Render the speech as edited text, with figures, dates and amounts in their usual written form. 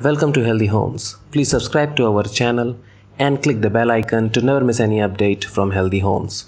Welcome to Healthy Homes. Please subscribe to our channel and click the bell icon to never miss any update from Healthy Homes.